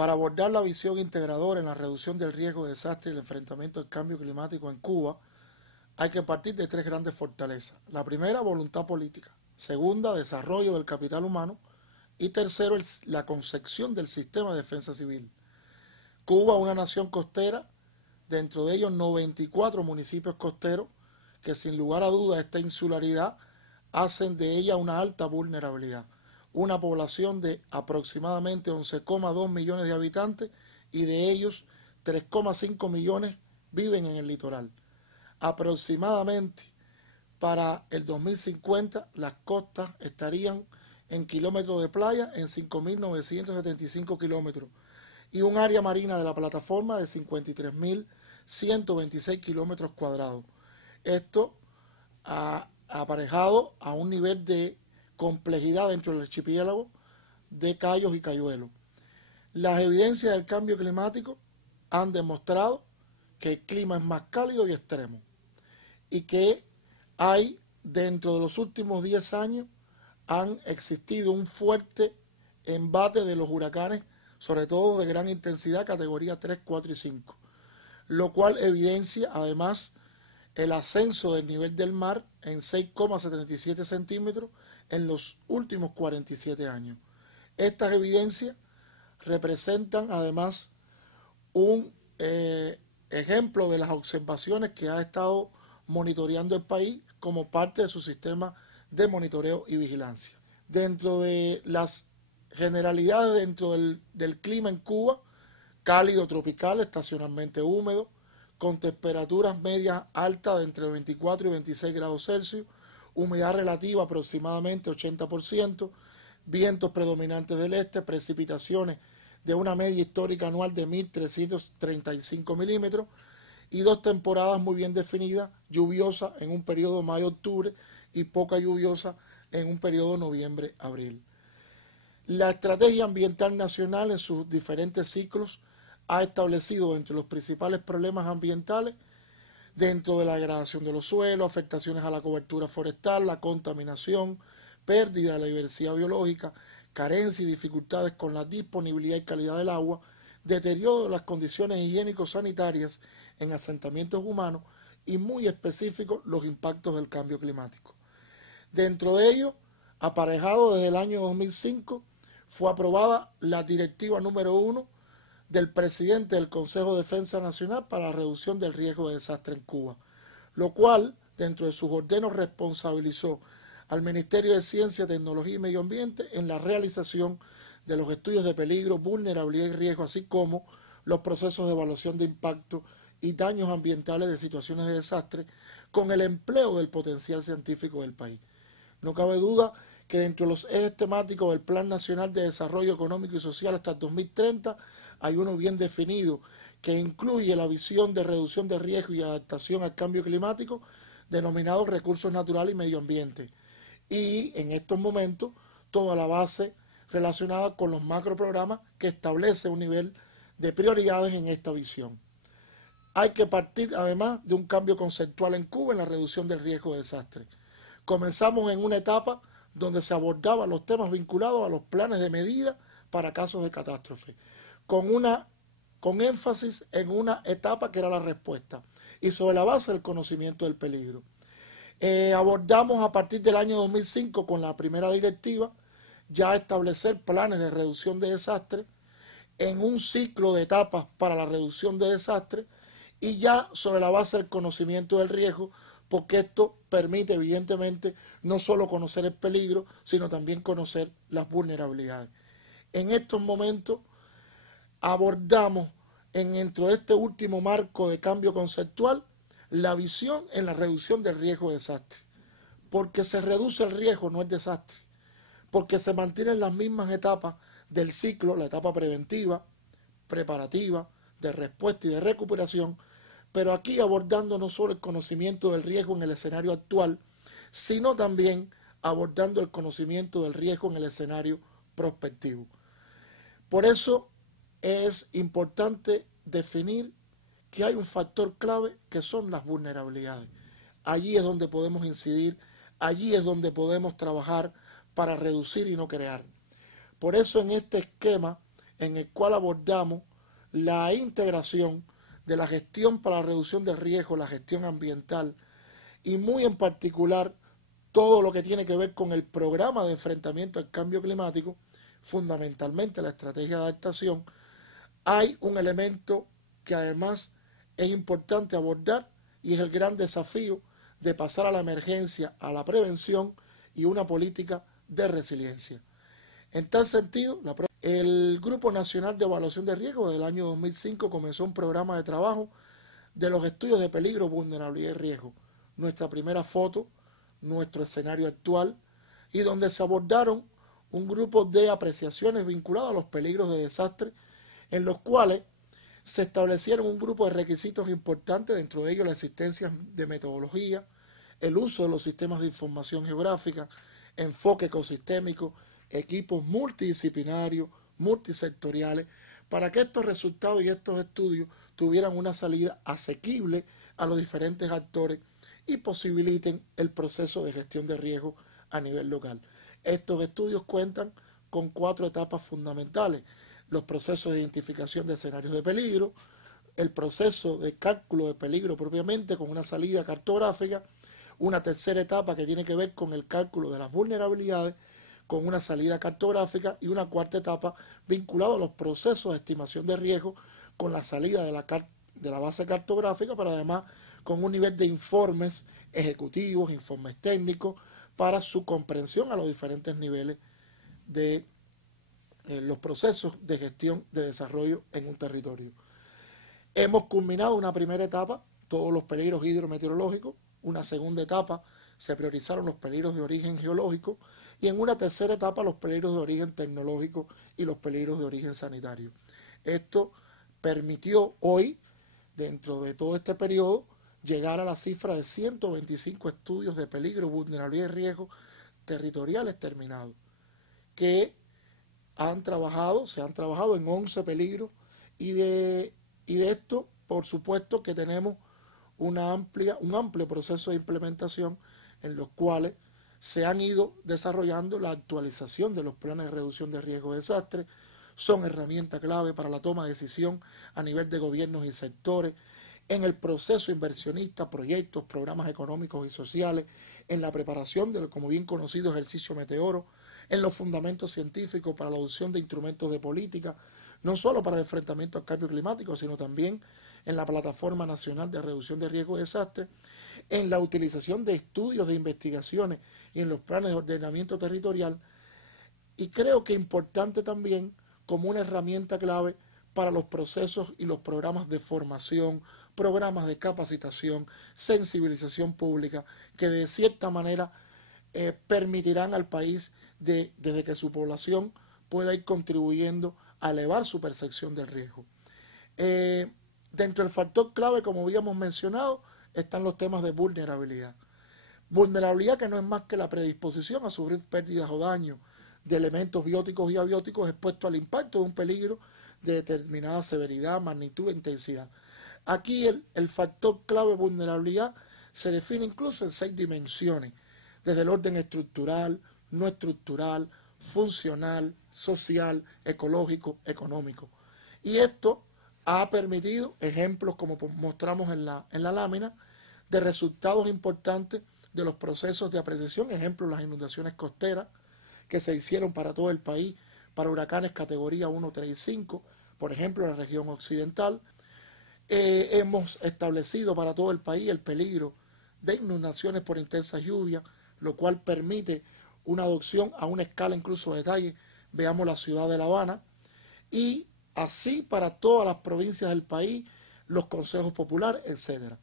Para abordar la visión integradora en la reducción del riesgo de desastre y el enfrentamiento al cambio climático en Cuba, hay que partir de tres grandes fortalezas. La primera, voluntad política. Segunda, desarrollo del capital humano. Y tercero, la concepción del sistema de defensa civil. Cuba, una nación costera, dentro de ellos 94 municipios costeros, que sin lugar a dudas esta insularidad hacen de ella una alta vulnerabilidad. Una población de aproximadamente 11,2 millones de habitantes y de ellos 3,5 millones viven en el litoral. Aproximadamente para el 2050 las costas estarían en kilómetros de playa en 5.975 kilómetros y un área marina de la plataforma de 53.126 kilómetros cuadrados. Esto aparejado a un nivel de complejidad dentro del archipiélago de cayos y cayuelos. Las evidencias del cambio climático han demostrado que el clima es más cálido y extremo y que hay, dentro de los últimos 10 años, han existido un fuerte embate de los huracanes, sobre todo de gran intensidad, categoría 3, 4 y 5, lo cual evidencia además el ascenso del nivel del mar en 6,77 centímetros en los últimos 47 años. Estas evidencias representan además un ejemplo de las observaciones que ha estado monitoreando el país como parte de su sistema de monitoreo y vigilancia. Dentro de las generalidades dentro del clima en Cuba, cálido tropical, estacionalmente húmedo, con temperaturas medias altas de entre 24 y 26 grados Celsius, humedad relativa aproximadamente 80%, vientos predominantes del este, precipitaciones de una media histórica anual de 1.335 milímetros y dos temporadas muy bien definidas, lluviosa en un periodo mayo-octubre y poca lluviosa en un periodo noviembre-abril. La Estrategia Ambiental Nacional en sus diferentes ciclos ha establecido entre los principales problemas ambientales, dentro de la degradación de los suelos, afectaciones a la cobertura forestal, la contaminación, pérdida de la diversidad biológica, carencia y dificultades con la disponibilidad y calidad del agua, deterioro de las condiciones higiénico-sanitarias en asentamientos humanos y muy específicos los impactos del cambio climático. Dentro de ello, aparejado desde el año 2005, fue aprobada la Directiva número 1 del presidente del Consejo de Defensa Nacional para la reducción del riesgo de desastre en Cuba, lo cual, dentro de sus ordenos, responsabilizó al Ministerio de Ciencia, Tecnología y Medio Ambiente en la realización de los estudios de peligro, vulnerabilidad y riesgo, así como los procesos de evaluación de impacto y daños ambientales de situaciones de desastre, con el empleo del potencial científico del país. No cabe duda que dentro de los ejes temáticos del Plan Nacional de Desarrollo Económico y Social hasta el 2030 hay uno bien definido que incluye la visión de reducción de riesgo y adaptación al cambio climático, denominado recursos naturales y medio ambiente. Y en estos momentos toda la base relacionada con los macroprogramas que establece un nivel de prioridades en esta visión. Hay que partir además de un cambio conceptual en Cuba en la reducción del riesgo de desastre. Comenzamos en una etapa donde se abordaban los temas vinculados a los planes de medida para casos de catástrofe, con énfasis en una etapa que era la respuesta y sobre la base del conocimiento del peligro. Abordamos a partir del año 2005 con la primera directiva ya establecer planes de reducción de desastres en un ciclo de etapas para la reducción de desastres y ya sobre la base del conocimiento del riesgo, porque esto permite evidentemente no solo conocer el peligro, sino también conocer las vulnerabilidades. En estos momentos abordamos dentro de este último marco de cambio conceptual la visión en la reducción del riesgo de desastre, porque se reduce el riesgo, no el desastre, porque se mantienen las mismas etapas del ciclo, la etapa preventiva, preparativa, de respuesta y de recuperación, pero aquí abordando no solo el conocimiento del riesgo en el escenario actual, sino también abordando el conocimiento del riesgo en el escenario prospectivo. Por eso es importante definir que hay un factor clave que son las vulnerabilidades. Allí es donde podemos incidir, allí es donde podemos trabajar para reducir y no crear. Por eso en este esquema en el cual abordamos la integración de la gestión para la reducción de riesgo, la gestión ambiental y muy en particular todo lo que tiene que ver con el programa de enfrentamiento al cambio climático, fundamentalmente la estrategia de adaptación. Hay un elemento que además es importante abordar y es el gran desafío de pasar a la emergencia, a la prevención y una política de resiliencia. En tal sentido, el Grupo Nacional de Evaluación de Riesgo del año 2005 comenzó un programa de trabajo de los estudios de peligro, vulnerabilidad y riesgo. Nuestra primera foto, nuestro escenario actual, y donde se abordaron un grupo de apreciaciones vinculadas a los peligros de desastre, en los cuales se establecieron un grupo de requisitos importantes, dentro de ellos la existencia de metodología, el uso de los sistemas de información geográfica, enfoque ecosistémico, equipos multidisciplinarios, multisectoriales, para que estos resultados y estos estudios tuvieran una salida asequible a los diferentes actores y posibiliten el proceso de gestión de riesgo a nivel local. Estos estudios cuentan con 4 etapas fundamentales: los procesos de identificación de escenarios de peligro, el proceso de cálculo de peligro propiamente con una salida cartográfica, una tercera etapa que tiene que ver con el cálculo de las vulnerabilidades con una salida cartográfica y una cuarta etapa vinculada a los procesos de estimación de riesgo con la salida de la base cartográfica, pero además con un nivel de informes ejecutivos, informes técnicos para su comprensión a los diferentes niveles de los procesos de gestión de desarrollo en un territorio. Hemos culminado una primera etapa, todos los peligros hidrometeorológicos. Una segunda etapa, se priorizaron los peligros de origen geológico, y en una tercera etapa los peligros de origen tecnológico y los peligros de origen sanitario. Esto permitió hoy, dentro de todo este periodo, llegar a la cifra de 125 estudios de peligro, vulnerabilidad y riesgo territoriales terminados, que se han trabajado en 11 peligros, y de esto, por supuesto, que tenemos un amplio proceso de implementación en los cuales se han ido desarrollando la actualización de los planes de reducción de riesgo de desastre. Son herramientas clave para la toma de decisión a nivel de gobiernos y sectores, en el proceso inversionista, proyectos, programas económicos y sociales, en la preparación del, como bien conocido, ejercicio meteoro, en los fundamentos científicos para la adopción de instrumentos de política, no solo para el enfrentamiento al cambio climático, sino también en la Plataforma Nacional de Reducción de Riesgo de Desastre, en la utilización de estudios de investigaciones y en los planes de ordenamiento territorial, y creo que importante también como una herramienta clave para los procesos y los programas de formación, programas de capacitación, sensibilización pública, que de cierta manera permitirán al país, desde que su población pueda ir contribuyendo a elevar su percepción del riesgo. Dentro del factor clave, como habíamos mencionado, están los temas de vulnerabilidad. Vulnerabilidad que no es más que la predisposición a sufrir pérdidas o daños de elementos bióticos y abióticos expuestos al impacto de un peligro de determinada severidad, magnitud e intensidad. Aquí el factor clave vulnerabilidad se define incluso en 6 dimensiones, desde el orden estructural, no estructural, funcional, social, ecológico, económico. Y esto ha permitido ejemplos, como mostramos en la lámina, de resultados importantes de los procesos de apreciación, ejemplo las inundaciones costeras que se hicieron para todo el país, para huracanes categoría 1, 3 y 5, por ejemplo en la región occidental. Hemos establecido para todo el país el peligro de inundaciones por intensas lluvias, lo cual permite una adopción a una escala incluso de detalle. Veamos la ciudad de La Habana, y así para todas las provincias del país, los consejos populares, etc.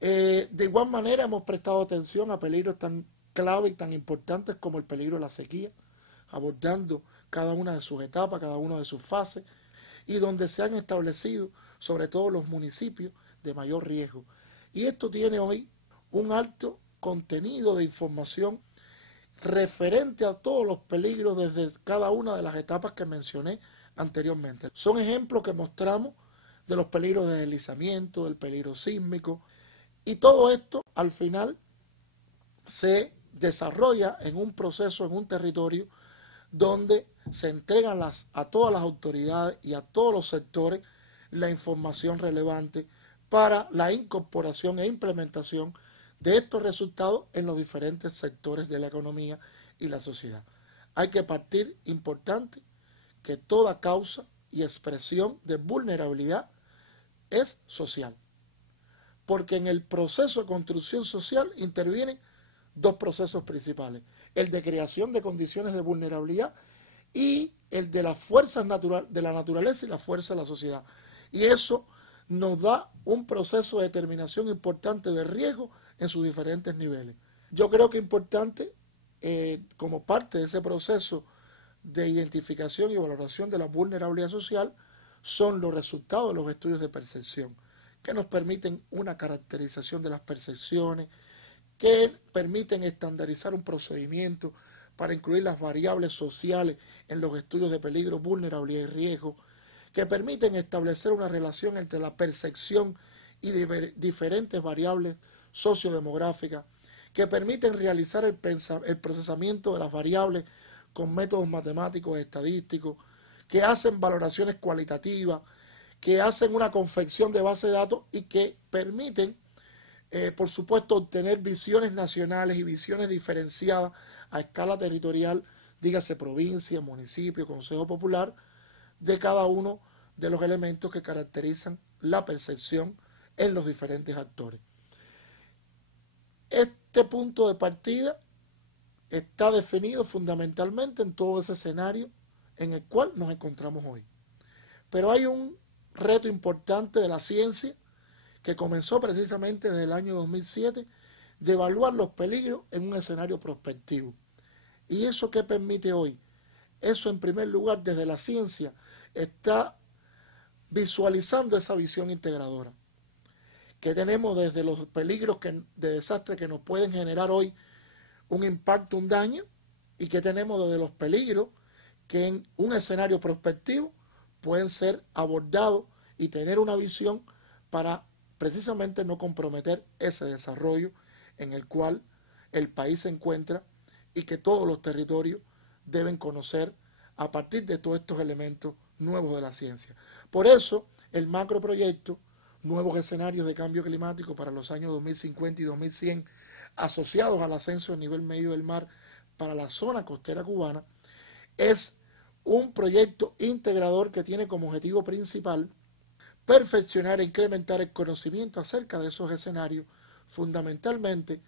De igual manera hemos prestado atención a peligros tan clave y tan importantes como el peligro de la sequía, abordando cada una de sus etapas, cada una de sus fases, y donde se han establecido sobre todo los municipios de mayor riesgo. Y esto tiene hoy un alto contenido de información referente a todos los peligros desde cada una de las etapas que mencioné anteriormente. Son ejemplos que mostramos de los peligros de deslizamiento, del peligro sísmico, y todo esto al final se desarrolla en un proceso, en un territorio, donde se entregan a todas las autoridades y a todos los sectores la información relevante para la incorporación e implementación de estos resultados en los diferentes sectores de la economía y la sociedad. Hay que partir importante que toda causa y expresión de vulnerabilidad es social, porque en el proceso de construcción social intervienen dos procesos principales: el de creación de condiciones de vulnerabilidad y el de las fuerzas de la naturaleza y la fuerza de la sociedad. Y eso nos da un proceso de determinación importante de riesgo en sus diferentes niveles. Yo creo que es importante, como parte de ese proceso de identificación y valoración de la vulnerabilidad social, son los resultados de los estudios de percepción, que nos permiten una caracterización de las percepciones, que permiten estandarizar un procedimiento para incluir las variables sociales en los estudios de peligro, vulnerabilidad y riesgo, que permiten establecer una relación entre la percepción y diferentes variables sociodemográficas, que permiten realizar el procesamiento de las variables con métodos matemáticos y estadísticos, que hacen valoraciones cualitativas, que hacen una confección de base de datos y que permiten, por supuesto, obtener visiones nacionales y visiones diferenciadas a escala territorial, dígase provincia, municipio, consejo popular, de cada uno de los elementos que caracterizan la percepción en los diferentes actores. Este punto de partida está definido fundamentalmente en todo ese escenario en el cual nos encontramos hoy. Pero hay un reto importante de la ciencia que comenzó precisamente desde el año 2007, de evaluar los peligros en un escenario prospectivo. ¿Y eso qué permite hoy? Eso, en primer lugar, desde la ciencia, está visualizando esa visión integradora, que tenemos desde los peligros de desastre que nos pueden generar hoy un impacto, un daño, y que tenemos desde los peligros que en un escenario prospectivo pueden ser abordados y tener una visión para precisamente no comprometer ese desarrollo en el cual el país se encuentra y que todos los territorios deben conocer a partir de todos estos elementos nuevos de la ciencia. Por eso, el macroproyecto, Nuevos Escenarios de Cambio Climático para los años 2050 y 2100, asociados al ascenso del nivel medio del mar para la zona costera cubana, es un proyecto integrador que tiene como objetivo principal perfeccionar e incrementar el conocimiento acerca de esos escenarios, fundamentalmente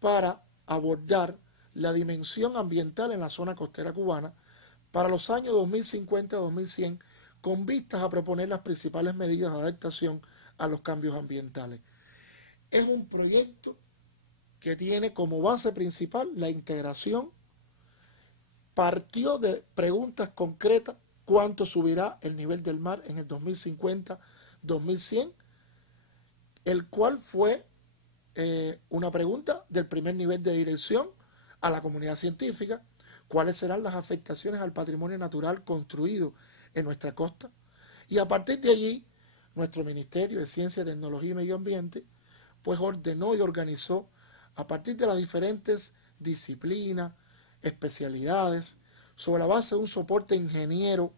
para abordar la dimensión ambiental en la zona costera cubana para los años 2050-2100, con vistas a proponer las principales medidas de adaptación a los cambios ambientales. Es un proyecto que tiene como base principal la integración. Partió de preguntas concretas: ¿cuánto subirá el nivel del mar en el 2050-2100? El cual fue una pregunta del primer nivel de dirección a la comunidad científica: ¿cuáles serán las afectaciones al patrimonio natural construido en nuestra costa? Y a partir de allí, nuestro Ministerio de Ciencia, Tecnología y Medio Ambiente pues ordenó y organizó, a partir de las diferentes disciplinas, especialidades, sobre la base de un soporte ingeniero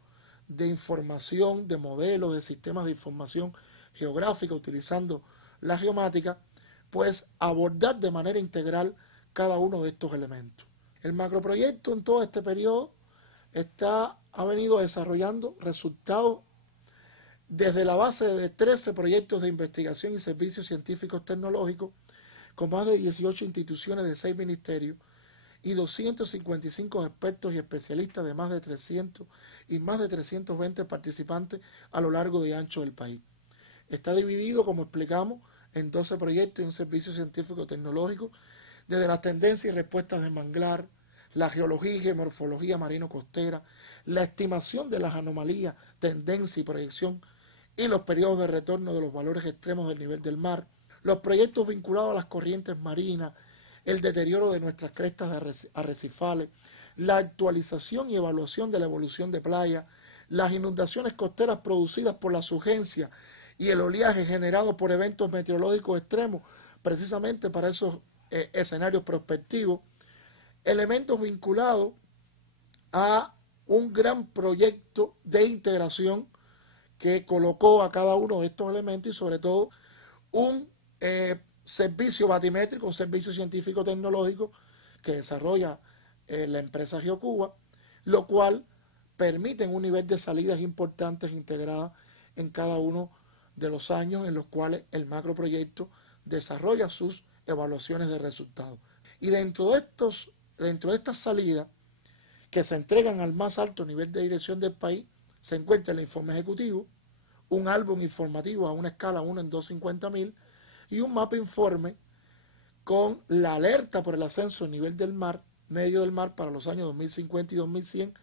de información, de modelos, de sistemas de información geográfica, utilizando la geomática, pues abordar de manera integral cada uno de estos elementos. El macroproyecto en todo este periodo ha venido desarrollando resultados desde la base de 13 proyectos de investigación y servicios científicos tecnológicos, con más de 18 instituciones de 6 ministerios y 255 expertos y especialistas de más de 300 y más de 320 participantes a lo largo y ancho del país. Está dividido, como explicamos, en 12 proyectos y un servicio científico tecnológico, desde las tendencias y respuestas de manglar, la geología y geomorfología marino-costera, la estimación de las anomalías, tendencia y proyección y los periodos de retorno de los valores extremos del nivel del mar, los proyectos vinculados a las corrientes marinas, el deterioro de nuestras crestas arrecifales, la actualización y evaluación de la evolución de playas, las inundaciones costeras producidas por la surgencia y el oleaje generado por eventos meteorológicos extremos, precisamente para esos escenarios prospectivos, elementos vinculados a un gran proyecto de integración que colocó a cada uno de estos elementos y sobre todo un servicio batimétrico, un servicio científico-tecnológico que desarrolla la empresa GeoCuba, lo cual permite un nivel de salidas importantes integradas en cada uno de los años en los cuales el macroproyecto desarrolla sus evaluaciones de resultados. Y dentro de estas salidas que se entregan al más alto nivel de dirección del país, se encuentra el informe ejecutivo, un álbum informativo a una escala 1 en 250.000 y un mapa informe con la alerta por el ascenso a nivel del mar, medio del mar para los años 2050 y 2100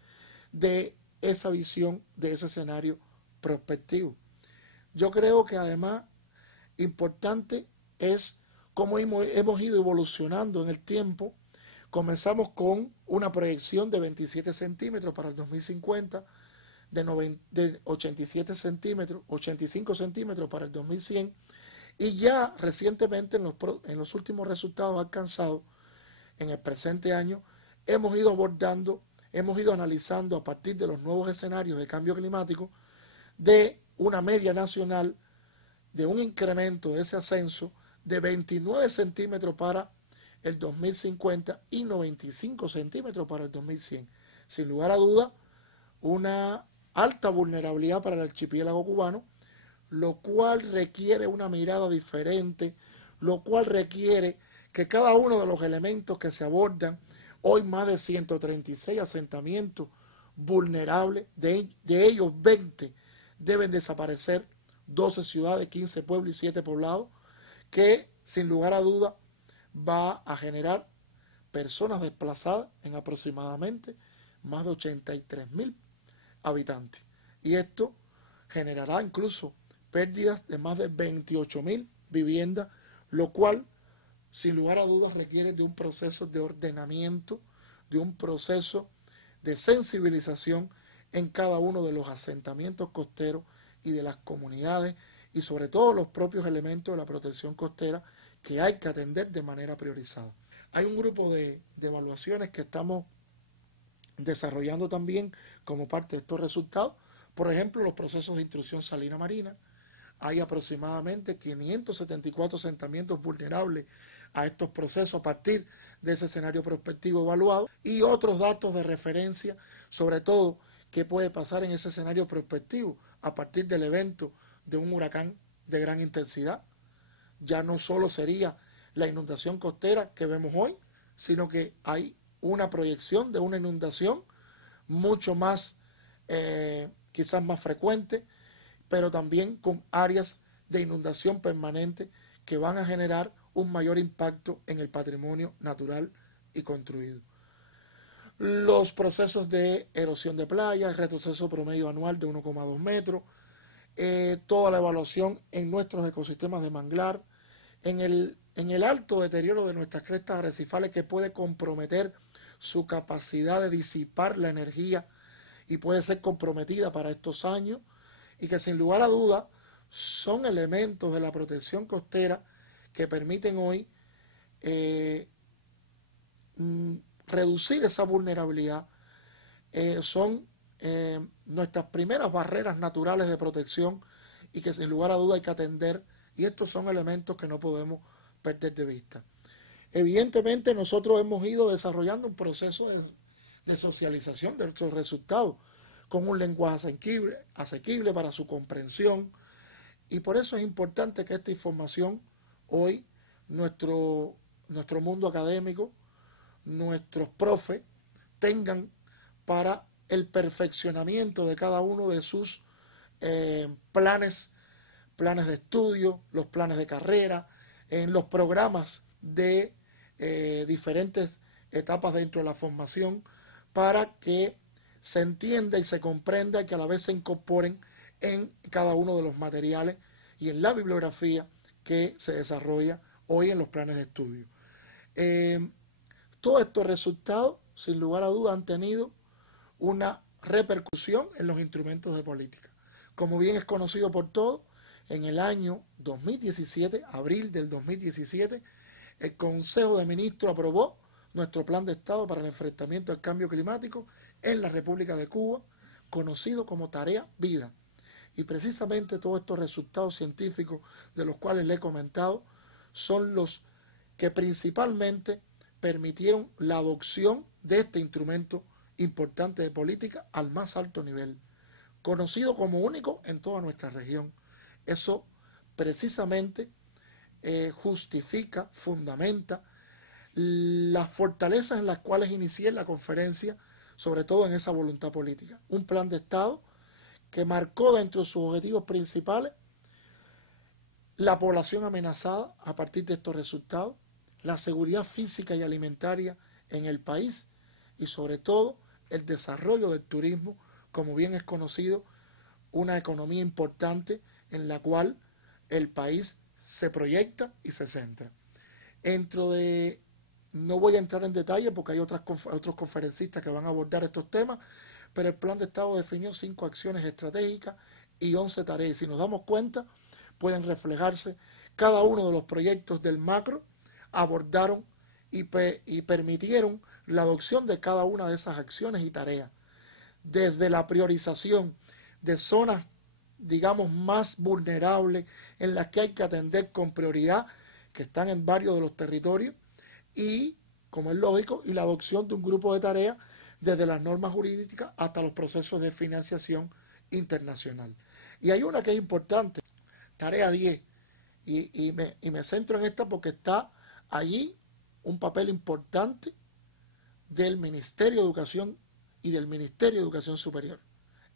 de esa visión, de ese escenario prospectivo. Yo creo que además importante es cómo hemos ido evolucionando en el tiempo. Comenzamos con una proyección de 27 centímetros para el 2050, de 87 centímetros, 85 centímetros para el 2100, y ya recientemente en los últimos resultados alcanzados en el presente año, hemos ido abordando, hemos ido analizando a partir de los nuevos escenarios de cambio climático, de una media nacional, de un incremento de ese ascenso de 29 centímetros para el 2050 y 95 centímetros para el 2100. Sin lugar a duda, una alta vulnerabilidad para el archipiélago cubano, lo cual requiere una mirada diferente, lo cual requiere que cada uno de los elementos que se abordan, hoy más de 136 asentamientos vulnerables, de ellos 20 deben desaparecer, 12 ciudades, 15 pueblos y 7 poblados, que sin lugar a duda va a generar personas desplazadas en aproximadamente más de 83.000 habitantes. Y esto generará incluso pérdidas de más de 28.000 viviendas, lo cual sin lugar a dudas requiere de un proceso de ordenamiento, de un proceso de sensibilización en cada uno de los asentamientos costeros y de las comunidades y sobre todo los propios elementos de la protección costera que hay que atender de manera priorizada. Hay un grupo de evaluaciones que estamos desarrollando también como parte de estos resultados. Por ejemplo, los procesos de intrusión salina marina. Hay aproximadamente 574 asentamientos vulnerables a estos procesos a partir de ese escenario prospectivo evaluado y otros datos de referencia, sobre todo qué puede pasar en ese escenario prospectivo a partir del evento de un huracán de gran intensidad. Ya no solo sería la inundación costera que vemos hoy, sino que hay una proyección de una inundación mucho más, quizás más frecuente, pero también con áreas de inundación permanente que van a generar un mayor impacto en el patrimonio natural y construido. Los procesos de erosión de playas, retroceso promedio anual de 1,2 metros, toda la evaluación en nuestros ecosistemas de manglar, en el alto deterioro de nuestras crestas arrecifales que puede comprometer su capacidad de disipar la energía y puede ser comprometida para estos años, y que sin lugar a duda son elementos de la protección costera que permiten hoy reducir esa vulnerabilidad. Son nuestras primeras barreras naturales de protección y que sin lugar a duda hay que atender, y estos son elementos que no podemos perder de vista. Evidentemente nosotros hemos ido desarrollando un proceso de socialización de nuestros resultados con un lenguaje asequible para su comprensión, y por eso es importante que esta información hoy nuestro mundo académico, nuestros profes tengan para el perfeccionamiento de cada uno de sus planes de estudio, los planes de carrera, en los programas de diferentes etapas dentro de la formación, para que se entienda y se comprenda y que a la vez se incorporen en cada uno de los materiales y en la bibliografía que se desarrolla hoy en los planes de estudio. Todos estos resultados, sin lugar a dudas, han tenido una repercusión en los instrumentos de política. Como bien es conocido por todos, en el año 2017, abril del 2017, el Consejo de Ministros aprobó nuestro plan de Estado para el enfrentamiento al cambio climático en la República de Cuba, conocido como Tarea Vida. Y precisamente todos estos resultados científicos de los cuales le he comentado son los que principalmente permitieron la adopción de este instrumento importante de política al más alto nivel, conocido como único en toda nuestra región. Eso precisamente justifica, fundamenta las fortalezas en las cuales inicié la conferencia, sobre todo en esa voluntad política. Un plan de Estado que marcó dentro de sus objetivos principales la población amenazada a partir de estos resultados, la seguridad física y alimentaria en el país y sobre todo el desarrollo del turismo, como bien es conocido, una economía importante en la cual el país se proyecta y se centra. No voy a entrar en detalle porque hay otros conferencistas que van a abordar estos temas, pero el plan de Estado definió 5 acciones estratégicas y 11 tareas. Si nos damos cuenta, pueden reflejarse cada uno de los proyectos del macro, abordaron y permitieron la adopción de cada una de esas acciones y tareas. Desde la priorización de zonas, digamos, más vulnerables, en las que hay que atender con prioridad, que están en varios de los territorios, y, como es lógico, y la adopción de un grupo de tareas desde las normas jurídicas hasta los procesos de financiación internacional. Y hay una que es importante, tarea 10, y me centro en esta porque está allí un papel importante del Ministerio de Educación y del Ministerio de Educación Superior.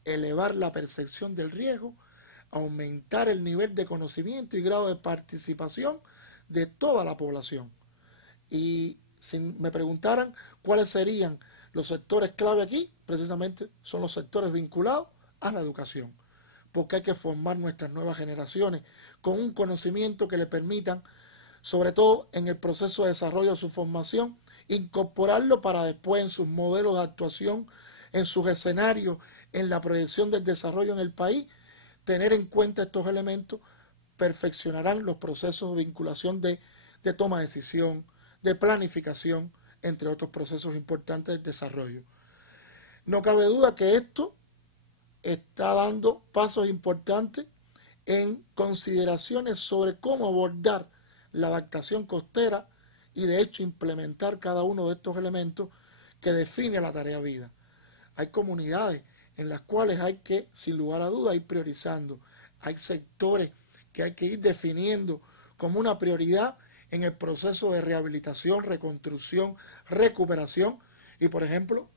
Elevar la percepción del riesgo, aumentar el nivel de conocimiento y grado de participación de toda la población. Y si me preguntaran cuáles serían los sectores clave aquí, precisamente son los sectores vinculados a la educación, porque hay que formar nuestras nuevas generaciones con un conocimiento que le permitan, sobre todo en el proceso de desarrollo de su formación, incorporarlo para después en sus modelos de actuación, en sus escenarios, en la proyección del desarrollo en el país, tener en cuenta estos elementos, perfeccionarán los procesos de vinculación de toma de decisión, de planificación, entre otros procesos importantes del desarrollo. No cabe duda que esto está dando pasos importantes en consideraciones sobre cómo abordar la adaptación costera y de hecho implementar cada uno de estos elementos que define la tarea vida. Hay comunidades en las cuales hay que, sin lugar a dudas, ir priorizando. Hay sectores que hay que ir definiendo como una prioridad en el proceso de rehabilitación, reconstrucción, recuperación y, por ejemplo,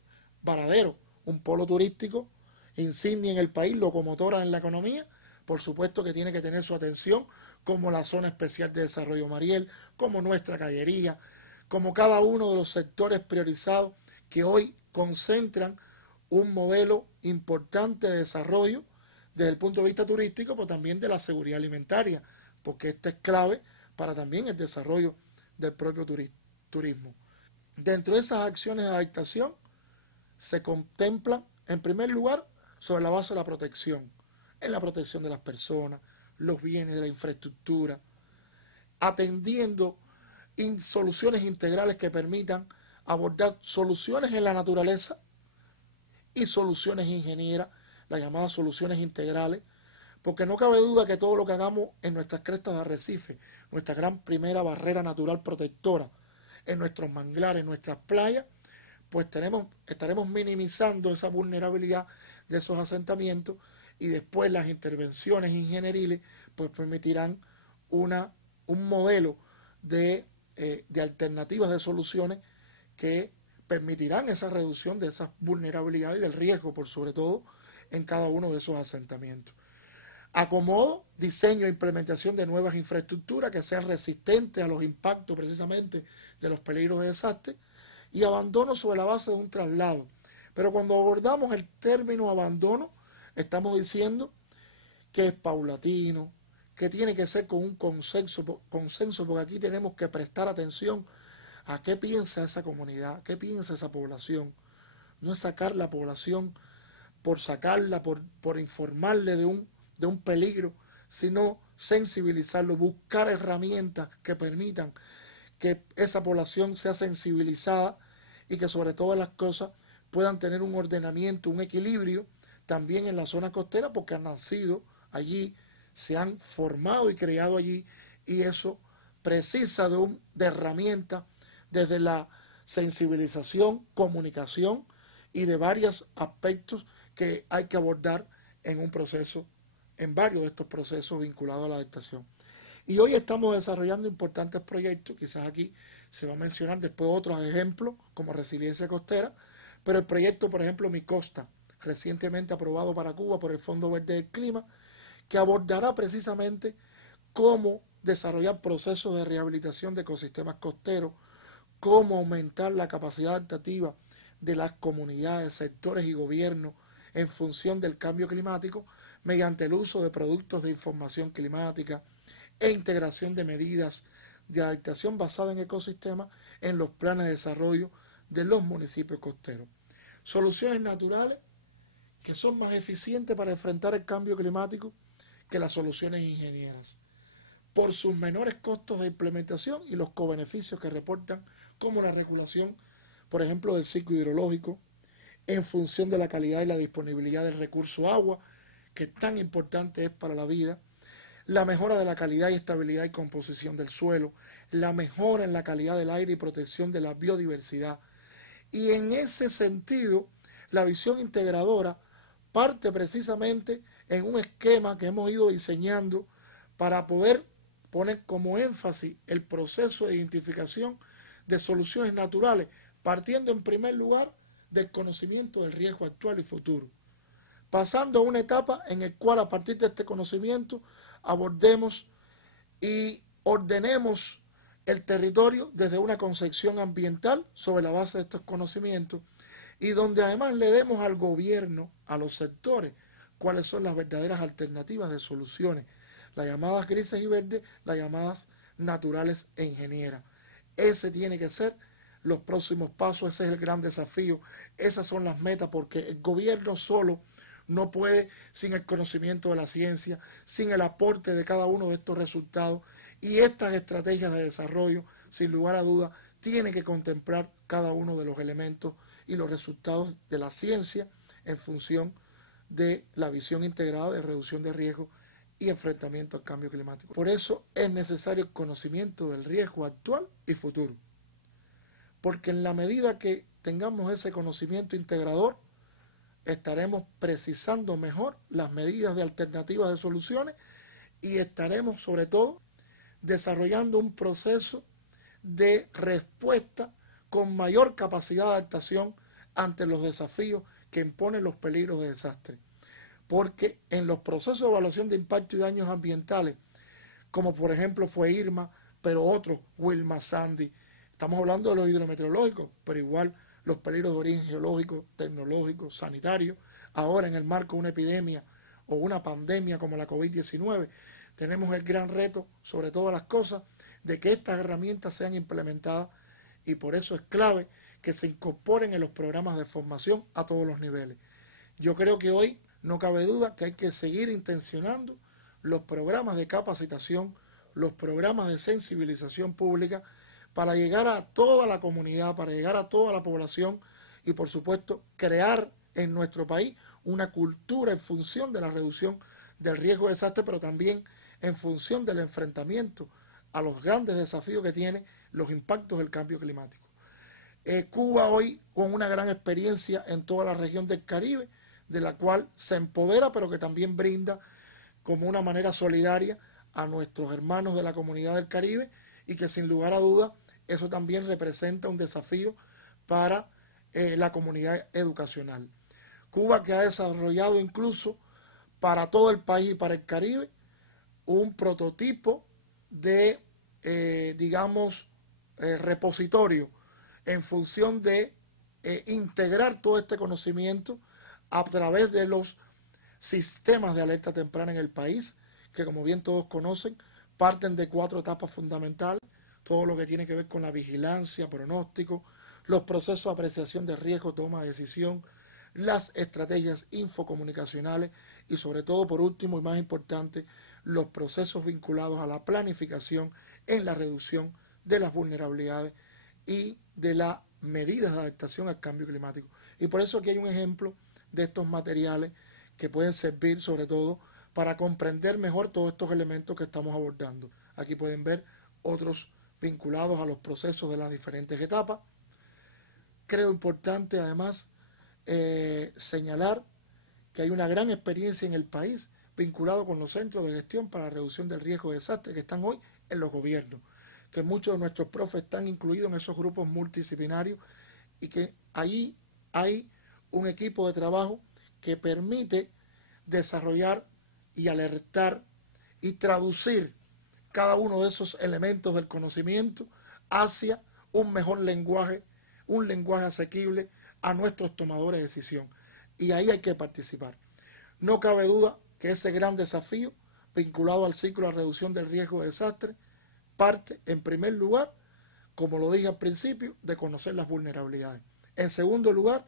Varadero, un polo turístico insignia en el país, locomotora en la economía, por supuesto que tiene que tener su atención, como la Zona Especial de Desarrollo Mariel, como nuestra Callería, como cada uno de los sectores priorizados que hoy concentran un modelo importante de desarrollo desde el punto de vista turístico, pero también de la seguridad alimentaria, porque esta es clave para también el desarrollo del propio turismo. Dentro de esas acciones de adaptación se contemplan, en primer lugar, sobre la base de la protección, en la protección de las personas, los bienes, de la infraestructura, atendiendo soluciones integrales que permitan abordar soluciones en la naturaleza y soluciones ingenieras, las llamadas soluciones integrales, porque no cabe duda que todo lo que hagamos en nuestras crestas de arrecife, nuestra gran primera barrera natural protectora, en nuestros manglares, en nuestras playas, pues estaremos minimizando esa vulnerabilidad de esos asentamientos y después las intervenciones ingenieriles pues permitirán un modelo de alternativas de soluciones que permitirán esa reducción de esa vulnerabilidad y del riesgo, por sobre todo, en cada uno de esos asentamientos. Acomodo, diseño e implementación de nuevas infraestructuras que sean resistentes a los impactos precisamente de los peligros de desastre y abandono sobre la base de un traslado. Pero cuando abordamos el término abandono, estamos diciendo que es paulatino, que tiene que ser con un consenso, porque aquí tenemos que prestar atención a qué piensa esa comunidad, qué piensa esa población. No es sacar la población por sacarla, por informarle de un peligro, sino sensibilizarlo, buscar herramientas que permitan que esa población sea sensibilizada y que sobre todas las cosas puedan tener un ordenamiento, un equilibrio también en la zona costera, porque han nacido allí, se han formado y creado allí, y eso precisa de herramientas desde la sensibilización, comunicación y de varios aspectos que hay que abordar en un proceso, en varios de estos procesos vinculados a la adaptación. Y hoy estamos desarrollando importantes proyectos, quizás aquí se va a mencionar después otros ejemplos como resiliencia costera, pero el proyecto, por ejemplo, Mi Costa, recientemente aprobado para Cuba por el Fondo Verde del Clima, que abordará precisamente cómo desarrollar procesos de rehabilitación de ecosistemas costeros, cómo aumentar la capacidad adaptativa de las comunidades, sectores y gobiernos en función del cambio climático mediante el uso de productos de información climática e integración de medidas de adaptación basada en ecosistemas en los planes de desarrollo de los municipios costeros. Soluciones naturales que son más eficientes para enfrentar el cambio climático que las soluciones ingenieras, por sus menores costos de implementación y los cobeneficios que reportan, como la regulación, por ejemplo, del ciclo hidrológico, en función de la calidad y la disponibilidad del recurso agua, que tan importante es para la vida, la mejora de la calidad y estabilidad y composición del suelo, la mejora en la calidad del aire y protección de la biodiversidad. Y en ese sentido, la visión integradora parte precisamente en un esquema que hemos ido diseñando para poder poner como énfasis el proceso de identificación de soluciones naturales, partiendo en primer lugar del conocimiento del riesgo actual y futuro, pasando a una etapa en la cual a partir de este conocimiento abordemos y ordenemos el territorio desde una concepción ambiental sobre la base de estos conocimientos y donde además le demos al gobierno, a los sectores, cuáles son las verdaderas alternativas de soluciones, las llamadas grises y verdes, las llamadas naturales e ingenieras. Ese tiene que ser los próximos pasos, ese es el gran desafío, esas son las metas, porque el gobierno solo no puede sin el conocimiento de la ciencia, sin el aporte de cada uno de estos resultados, y estas estrategias de desarrollo, sin lugar a dudas, tienen que contemplar cada uno de los elementos y los resultados de la ciencia en función de la visión integrada de reducción de riesgo y enfrentamiento al cambio climático. Por eso es necesario el conocimiento del riesgo actual y futuro, porque en la medida que tengamos ese conocimiento integrador, estaremos precisando mejor las medidas de alternativas de soluciones y estaremos sobre todo desarrollando un proceso de respuesta con mayor capacidad de adaptación ante los desafíos que imponen los peligros de desastre. Porque en los procesos de evaluación de impacto y daños ambientales, como por ejemplo fue Irma, pero otros, Wilma, Sandy, estamos hablando de los hidrometeorológicos, pero igual los peligros de origen geológico, tecnológico, sanitario, ahora en el marco de una epidemia o una pandemia como la COVID-19, tenemos el gran reto, sobre todas las cosas, de que estas herramientas sean implementadas y por eso es clave que se incorporen en los programas de formación a todos los niveles. Yo creo que hoy no cabe duda que hay que seguir intencionando los programas de capacitación, los programas de sensibilización pública para llegar a toda la comunidad, para llegar a toda la población y por supuesto crear en nuestro país una cultura en función de la reducción del riesgo de desastre, pero también en función del enfrentamiento a los grandes desafíos que tiene los impactos del cambio climático. Cuba hoy con una gran experiencia en toda la región del Caribe, de la cual se empodera, pero que también brinda como una manera solidaria a nuestros hermanos de la comunidad del Caribe y que sin lugar a dudas eso también representa un desafío para la comunidad educacional. Cuba que ha desarrollado incluso para todo el país y para el Caribe un prototipo de, repositorio en función de integrar todo este conocimiento a través de los sistemas de alerta temprana en el país, que como bien todos conocen, parten de 4 etapas fundamentales, todo lo que tiene que ver con la vigilancia, pronóstico, los procesos de apreciación de riesgo, toma de decisión, las estrategias infocomunicacionales y sobre todo, por último y más importante, los procesos vinculados a la planificación en la reducción de las vulnerabilidades y de las medidas de adaptación al cambio climático. Y por eso aquí hay un ejemplo de estos materiales que pueden servir sobre todo para comprender mejor todos estos elementos que estamos abordando. Aquí pueden ver otros vinculados a los procesos de las diferentes etapas. Creo importante además señalar que hay una gran experiencia en el país vinculado con los centros de gestión para la reducción del riesgo de desastre que están hoy en los gobiernos, que muchos de nuestros profes están incluidos en esos grupos multidisciplinarios y que ahí hay un equipo de trabajo que permite desarrollar y alertar y traducir cada uno de esos elementos del conocimiento hacia un mejor lenguaje, un lenguaje asequible a nuestros tomadores de decisión. Y ahí hay que participar. No cabe duda que ese gran desafío vinculado al ciclo de reducción del riesgo de desastre parte, en primer lugar, como lo dije al principio, de conocer las vulnerabilidades. En segundo lugar,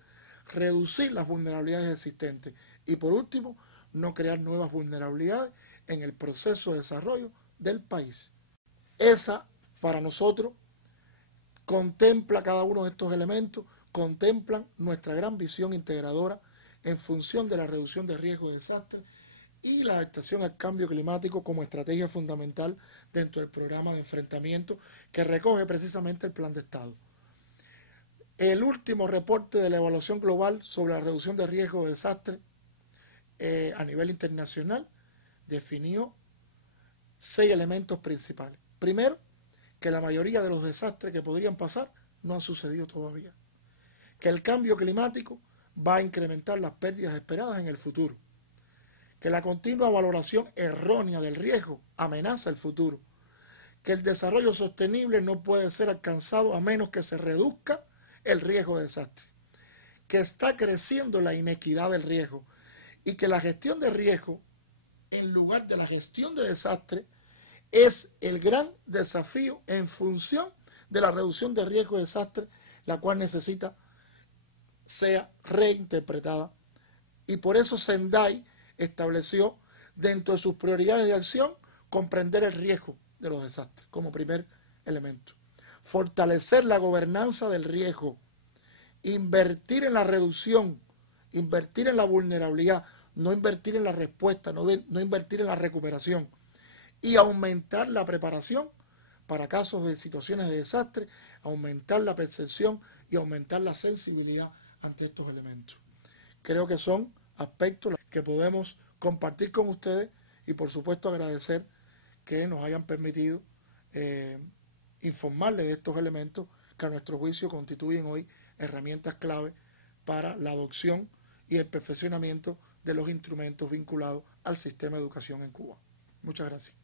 reducir las vulnerabilidades existentes. Y por último, no crear nuevas vulnerabilidades en el proceso de desarrollo del país. Esa, para nosotros, contempla cada uno de estos elementos, contemplan nuestra gran visión integradora en función de la reducción de riesgo de desastre y la adaptación al cambio climático como estrategia fundamental dentro del programa de enfrentamiento que recoge precisamente el Plan de Estado. El último reporte de la evaluación global sobre la reducción de riesgo de desastre a nivel internacional definió 6 elementos principales. Primero, que la mayoría de los desastres que podrían pasar no han sucedido todavía. Que el cambio climático va a incrementar las pérdidas esperadas en el futuro. Que la continua valoración errónea del riesgo amenaza el futuro. Que el desarrollo sostenible no puede ser alcanzado a menos que se reduzca el riesgo de desastre. Que está creciendo la inequidad del riesgo y que la gestión de riesgo, en lugar de la gestión de desastre, es el gran desafío en función de la reducción de riesgo de desastre, la cual necesita sea reinterpretada. Y por eso Sendai estableció dentro de sus prioridades de acción comprender el riesgo de los desastres como primer elemento. Fortalecer la gobernanza del riesgo, invertir en la reducción, invertir en la vulnerabilidad, no invertir en la respuesta, no invertir en la recuperación, y aumentar la preparación para casos de situaciones de desastre, aumentar la percepción y aumentar la sensibilidad ante estos elementos. Creo que son aspectos que podemos compartir con ustedes y por supuesto agradecer que nos hayan permitido informarles de estos elementos que a nuestro juicio constituyen hoy herramientas clave para la adopción y el perfeccionamiento de los instrumentos vinculados al sistema de educación en Cuba. Muchas gracias.